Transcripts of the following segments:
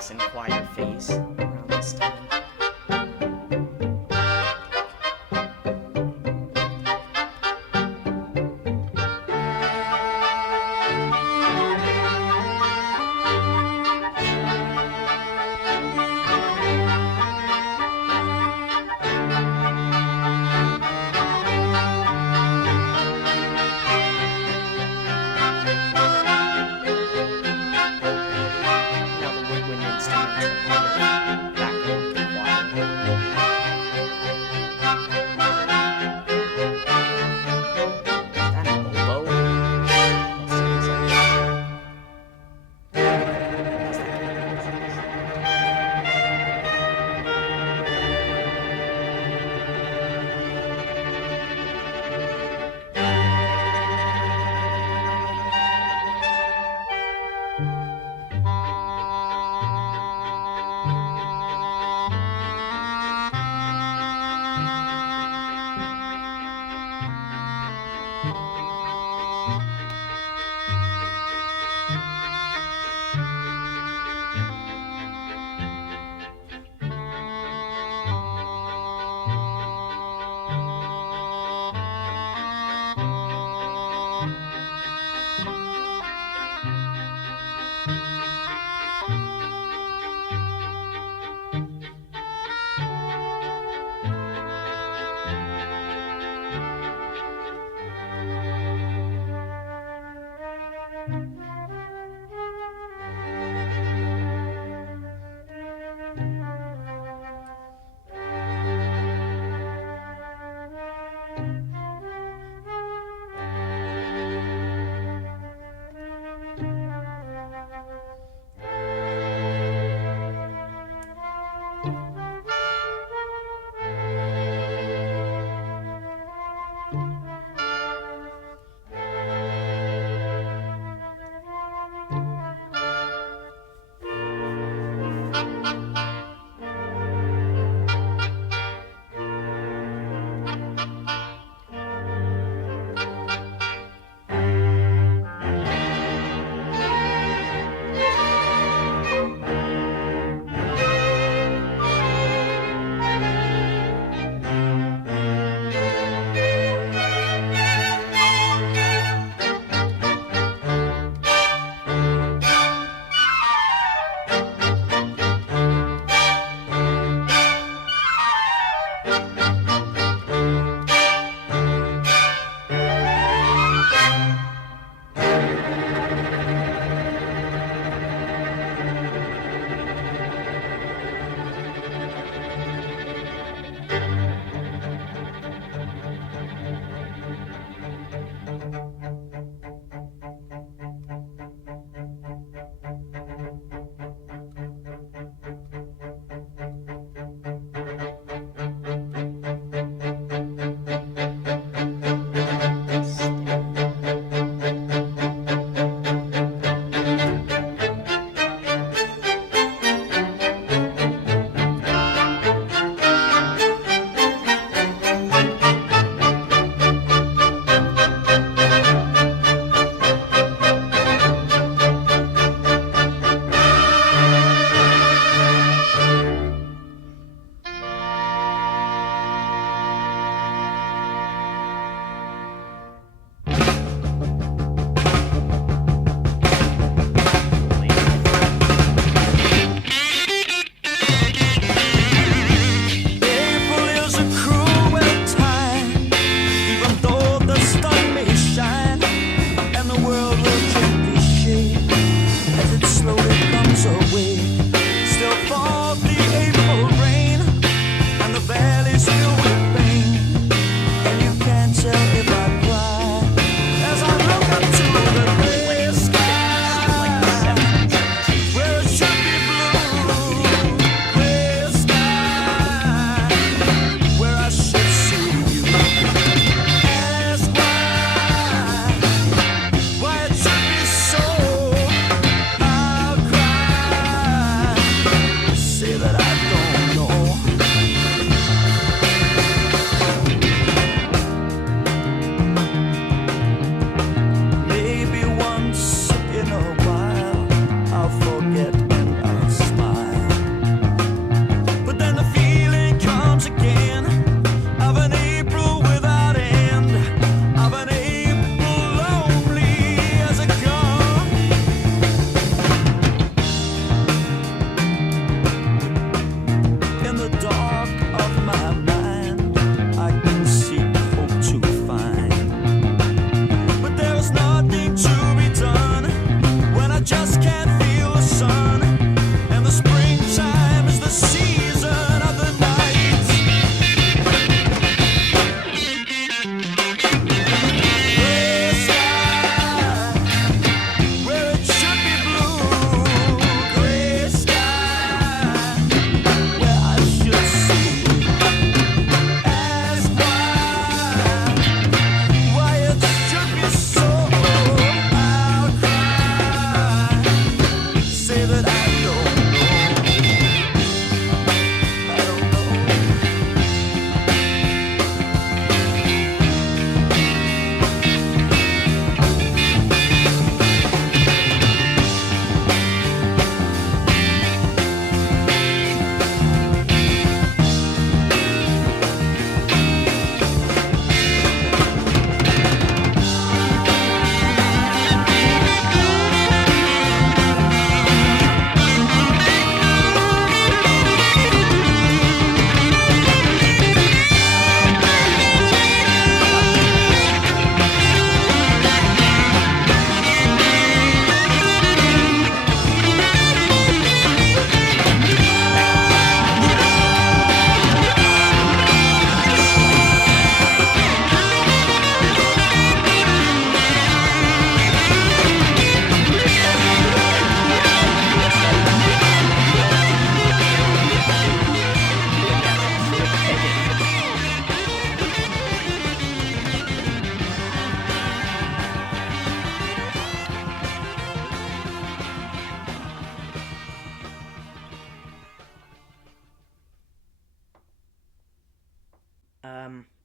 nice and quiet face around this time. Now the woodwind instruments are kind of backing up the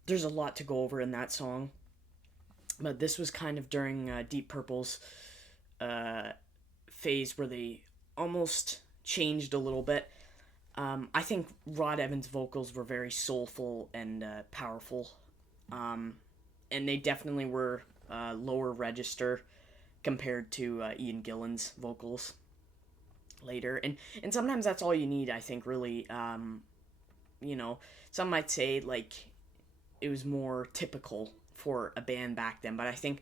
There's a lot to go over in that song, but this was kind of during Deep Purple's phase where they almost changed a little bit. I think Rod Evans' vocals were very soulful and powerful, and they definitely were lower register compared to Ian Gillan's vocals later. And sometimes that's all you need, I think, really. You know, some might say, like, it was more typical for a band back then, but I think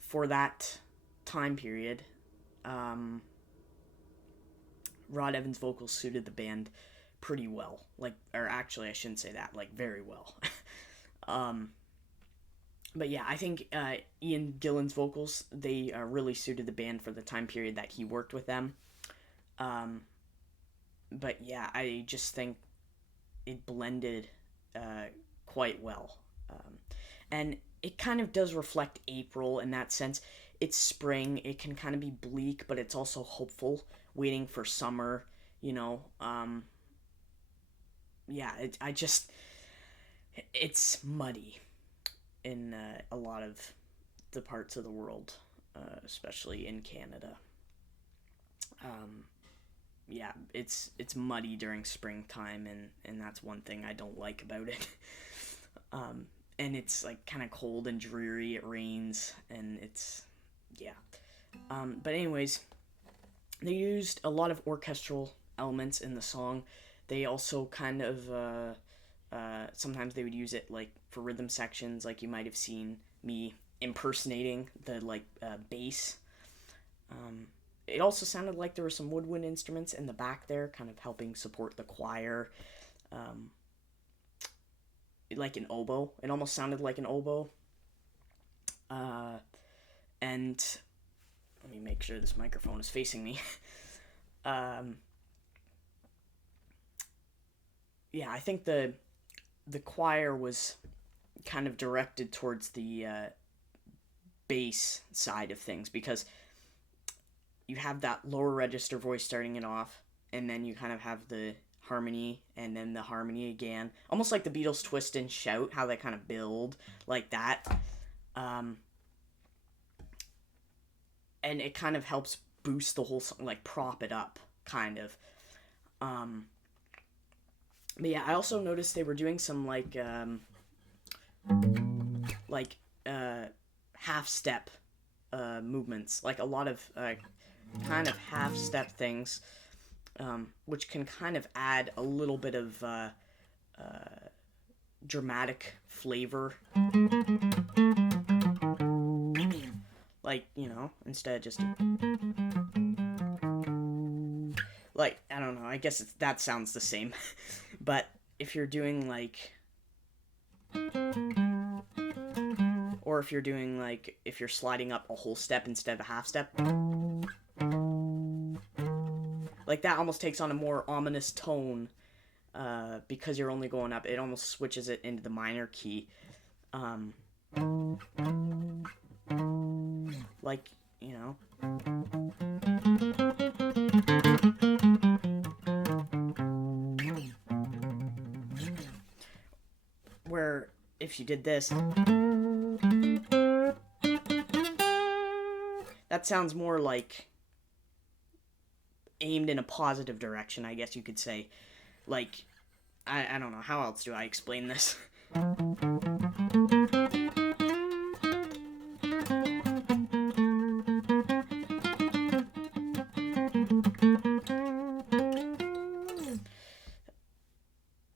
for that time period, Rod Evans' vocals suited the band pretty well. Like, or actually, I shouldn't say that, like, very well. But yeah, I think Ian Gillan's vocals, they really suited the band for the time period that he worked with them. But yeah, I just think it blended quite well. And it kind of does reflect April in that sense. It's spring, it can kind of be bleak, but it's also hopeful, waiting for summer, you know. Yeah, it's muddy in a lot of the parts of the world, especially in Canada. Yeah, it's muddy during springtime, and that's one thing I don't like about it. And it's like kind of cold and dreary. It rains, and it's yeah. But anyways, they used a lot of orchestral elements in the song. They also kind of sometimes they would use it like for rhythm sections, like you might have seen me impersonating the bass. It also sounded like there were some woodwind instruments in the back there, kind of helping support the choir. Like an oboe. It almost sounded like an oboe. And let me make sure this microphone is facing me. Yeah, I think the choir was kind of directed towards the bass side of things, because you have that lower register voice starting it off, and then you kind of have the harmony, and then the harmony again. Almost like the Beatles' Twist and Shout, how they kind of build like that. And it kind of helps boost the whole song, like prop it up, kind of. But yeah, I also noticed they were doing some half step movements, like a lot of kind of half step things, which can kind of add a little bit of dramatic flavor. Like, you know, instead of just like, I don't know, I guess that sounds the same. But if you're doing or if you're doing if you're sliding up a whole step instead of a half step, like that almost takes on a more ominous tone, because you're only going up. It almost switches it into the minor key. Like, you know. Where if you did this, that sounds more like aimed in a positive direction, I guess you could say. Like, I don't know, how else do I explain this?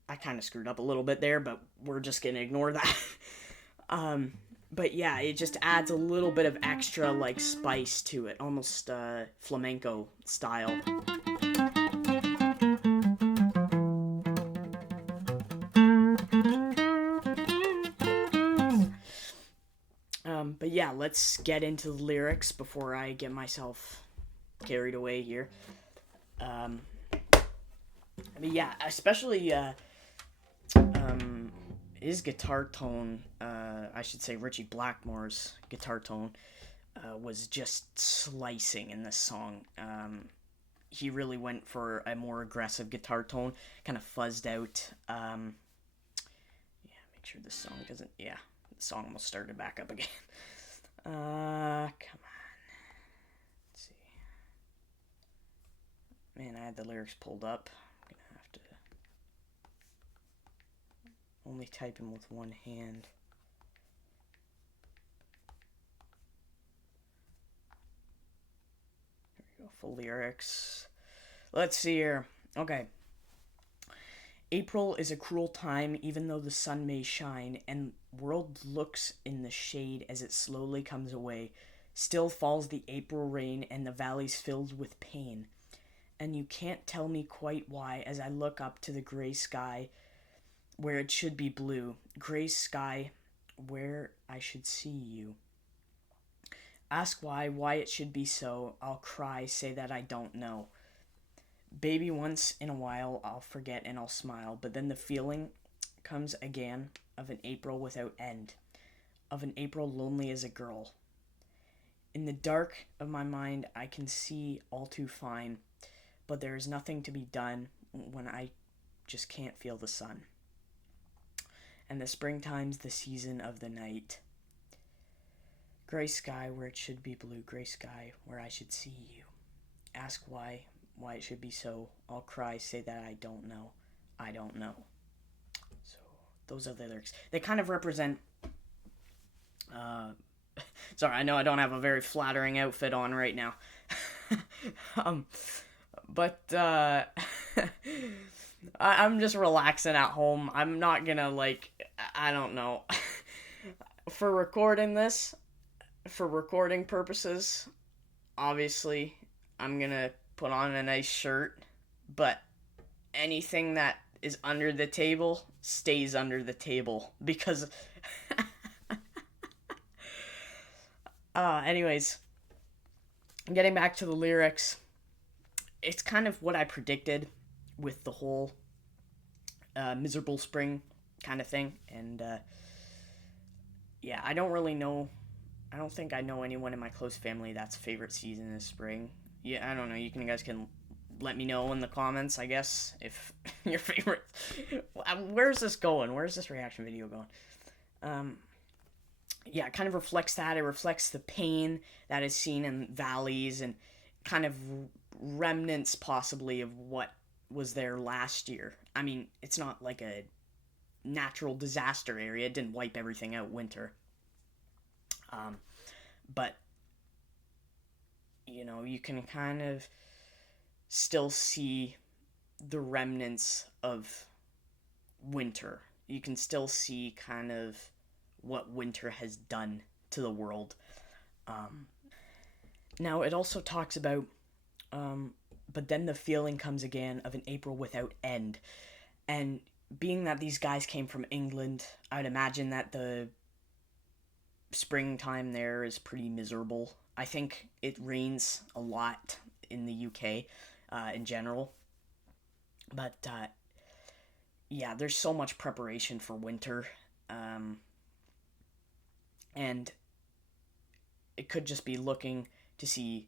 I kind of screwed up a little bit there, but we're just gonna ignore that. But yeah, it just adds a little bit of extra spice to it, almost flamenco style. But yeah, let's get into the lyrics before I get myself carried away here. But yeah, especially his guitar tone, I should say Richie Blackmore's guitar tone, was just slicing in this song. he really went for a more aggressive guitar tone, kind of fuzzed out. Yeah, make sure this song doesn't. Yeah, the song almost started back up again. Come on. Let's see. Man, I had the lyrics pulled up. I'm gonna have to only type them with one hand. There we go. Full lyrics. Let's see here. Okay. April is a cruel time, even though the sun may shine, and world looks in the shade as it slowly comes away. Still falls the April rain, and the valley's filled with pain. And you can't tell me quite why, as I look up to the gray sky, where it should be blue. Gray sky, where I should see you. Ask why it should be so. I'll cry, say that I don't know. Baby, once in a while I'll forget and I'll smile, but then the feeling comes again of an April without end, of an April lonely as a girl. In the dark of my mind I can see all too fine, but there is nothing to be done when I just can't feel the sun. And the springtime's the season of the night. Gray sky where it should be blue, gray sky where I should see you. Ask why it should be so. I'll cry, say that I don't know. I don't know. So those are the lyrics. They kind of represent sorry, I know I don't have a very flattering outfit on right now. But I'm just relaxing at home. I'm not gonna I don't know. For recording this, for recording purposes, obviously I'm gonna put on a nice shirt, but anything that is under the table stays under the table because anyways, getting back to the lyrics, it's kind of what I predicted with the whole miserable spring kind of thing. And yeah, I don't think I know anyone in my close family that's favorite season is spring. Yeah, I don't know. You guys can let me know in the comments, I guess, if your favorite. Where's this going? Where's this reaction video going? Yeah, it kind of reflects that. It reflects the pain that is seen in valleys and kind of remnants, possibly, of what was there last year. I mean, it's not like a natural disaster area. It didn't wipe everything out winter. But you can kind of still see the remnants of winter. You can still see kind of what winter has done to the world. Now, it also talks about, but then the feeling comes again of an April without end. And being that these guys came from England, I'd imagine that the springtime there is pretty miserable. I think it rains a lot in the UK in general. But yeah, there's so much preparation for winter. And it could just be looking to see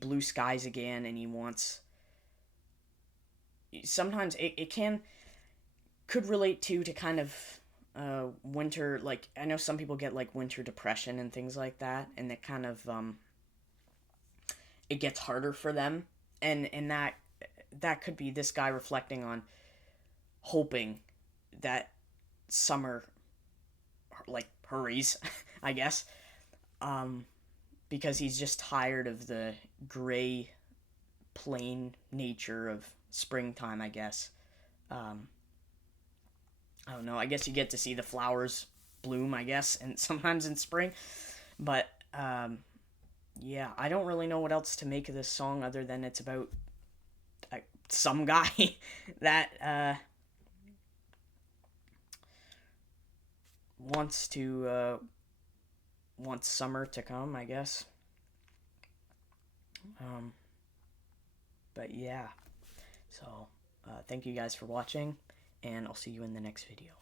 blue skies again, and he wants. Sometimes it could relate to kind of winter. Like, I know some people get like winter depression and things like that, and it kind of it gets harder for them, and that could be this guy reflecting on hoping that summer hurries, I guess, because he's just tired of the gray, plain nature of springtime, I guess. I don't know, I guess you get to see the flowers bloom, I guess, and sometimes in spring, but yeah, I don't really know what else to make of this song other than it's about some guy that wants summer to come, I guess. But yeah, so thank you guys for watching, and I'll see you in the next video.